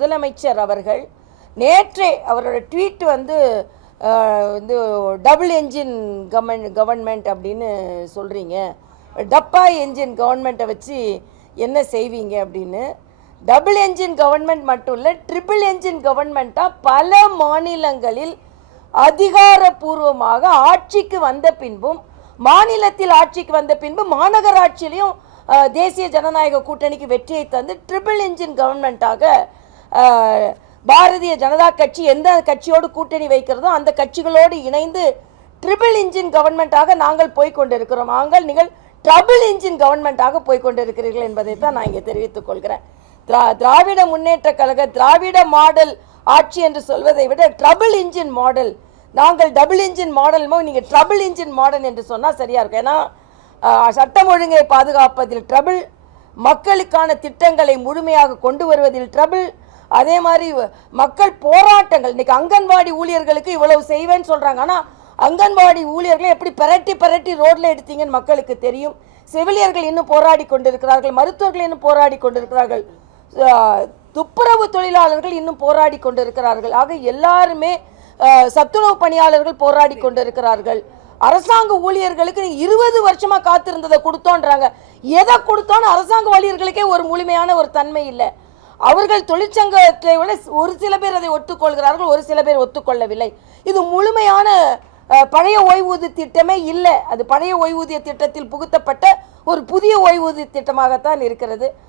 முதலமைச்சர் அவர்கள் நேற்றே அவரோட ட்வீட் வந்து டபுள் என்ஜின் கவர்மெண்ட் அப்படின்னு சொல்கிறீங்க, டப்பா என்ஜின் கவர்மெண்ட்டை வச்சு என்ன செய்வீங்க அப்படின்னு. டபுள் என்ஜின் கவர்மெண்ட் மட்டும் இல்லை, ட்ரிபிள் என்ஜின் கவர்மெண்ட்டாக பல மாநிலங்களில் அதிகாரப்பூர்வமாக ஆட்சிக்கு வந்த பின்பும், மாநிலத்தில் ஆட்சிக்கு வந்த பின்பு மாநகராட்சியிலையும் தேசிய ஜனநாயக கூட்டணிக்கு வெற்றியை தந்து ட்ரிபிள் என்ஜின் கவர்மெண்ட்டாக பாரதிய ஜனதா கட்சி எந்த கட்சியோடு கூட்டணி வைக்கிறதோ அந்த கட்சிகளோடு இணைந்து ட்ரிபிள் இன்ஜின் கவர்மெண்ட்டாக நாங்கள் போய்கொண்டிருக்கிறோம். நீங்கள் ட்ரபிள் இன்ஜின் கவர்மெண்ட்டாக போய்கொண்டிருக்கிறீர்கள் என்பதை தான் நான் இங்கே தெரிவித்துக் கொள்கிறேன். திராவிட முன்னேற்ற கழக திராவிட மாடல் ஆட்சி என்று சொல்வதை விட ட்ரபிள் இன்ஜின் மாடல், நாங்கள் டபுள் இன்ஜின் மாடல், நீங்கள் ட்ரபிள் இன்ஜின் மாடல் என்று சொன்னால் சரியா இருக்கும். ஏன்னா சட்டம் ஒழுங்கை பாதுகாப்பதில் ட்ரபிள், மக்களுக்கான திட்டங்களை முழுமையாக கொண்டு வருவதில் ட்ரபிள், அதே மாதிரி மக்கள் போராட்டங்கள். இன்னைக்கு அங்கன்வாடி ஊழியர்களுக்கு இவ்வளவு செய்வேன்னு சொல்றாங்க, ஆனால் அங்கன்வாடி ஊழியர்களை எப்படி பரட்டி ரோட்ல எடுத்தீங்கன்னு மக்களுக்கு தெரியும். செவிலியர்கள் இன்னும் போராடி கொண்டிருக்கிறார்கள், மருத்துவர்கள் இன்னும் போராடி கொண்டிருக்கிறார்கள், துப்புரவு தொழிலாளர்கள் இன்னும் போராடி கொண்டிருக்கிறார்கள். ஆக எல்லாருமே, சத்துணவு பணியாளர்கள் போராடி கொண்டிருக்கிறார்கள். அரசாங்க ஊழியர்களுக்கு 20 வருஷமா காத்திருந்ததை கொடுத்தோன்றாங்க. எதை கொடுத்தோன்னு அரசாங்க ஊழியர்களுக்கே ஒரு முழுமையான ஒரு தன்மை இல்லை. அவர்கள் தொழிற்சங்கத்தை விட ஒரு சில பேர் அதை ஒத்துக்கொள்கிறார்கள், ஒரு சில பேர் ஒத்துக்கொள்ளவில்லை. இது முழுமையான பழைய ஓய்வூதிய திட்டமே இல்லை. அது பழைய ஓய்வூதிய திட்டத்தில் புகுத்தப்பட்ட ஒரு புதிய ஓய்வூதிய திட்டமாகத்தான் இருக்கிறது.